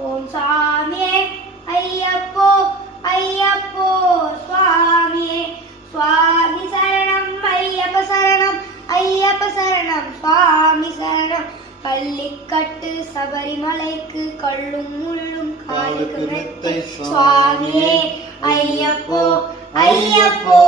ஓம் சாமியே ஐயப்போ ஐயப்போ சுவாமியே சுவாமி சரணம் ஐயப்ப சரணம் ஐயப்ப சரணம் சுவாமி சரணம் பள்ளிக்கட்டு சபரிமலைக்கு கள்ளும் முள்ளும் காலுக்கு மெத்தை சுவாமியே ஐயப்போ ஐயப்போ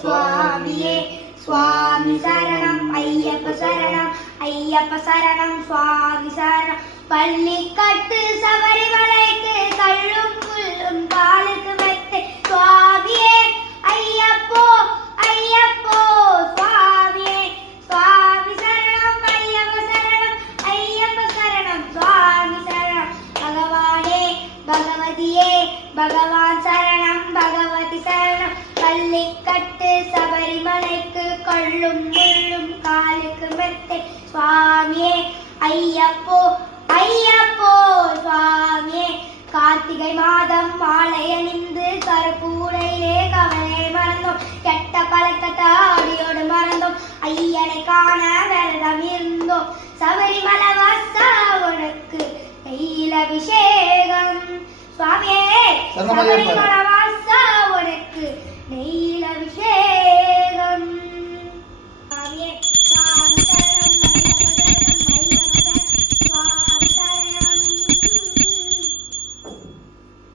சுவாமியே சுவாமி சரணம் ஐயப்ப சரணம் ஐயப்ப சரணம் சுவாமி சரணம் பள்ளிக்கட்டு சபரிமலைக்கு கள்ளும் முள்ளும் காலுக்கு மெத்தை சுவாமியே ஐயப்போ ஐயப்போ சுவாமியே சுவாமி சரணம் ஐயப்ப சரணம் ஐயப்ப சரணம் சுவாமி சரணம் பகவானே பகவதியே பகவான் சரணம் பகவதி சரணம் பள்ளிக்கட்டு சபரிமலைக்கு கள்ளும் முள்ளும் காலுக்கு மெத்தை சுவாமியே ஐயப்போ ஐயப்போ சுவாமியே கார்த்திகை மாதம் மாலை அணிந்து கருப்பு உடையிலே கவலை மறந்தோம் கெட்ட பழக்கத்தை அடியோடு மறந்தோம் ஐயனை காண விரதம் இருந்தோம் சபரிமலை வாசா உனக்கு நெய்யில் அபிஷேகம் சுவாமியே சபரிமலை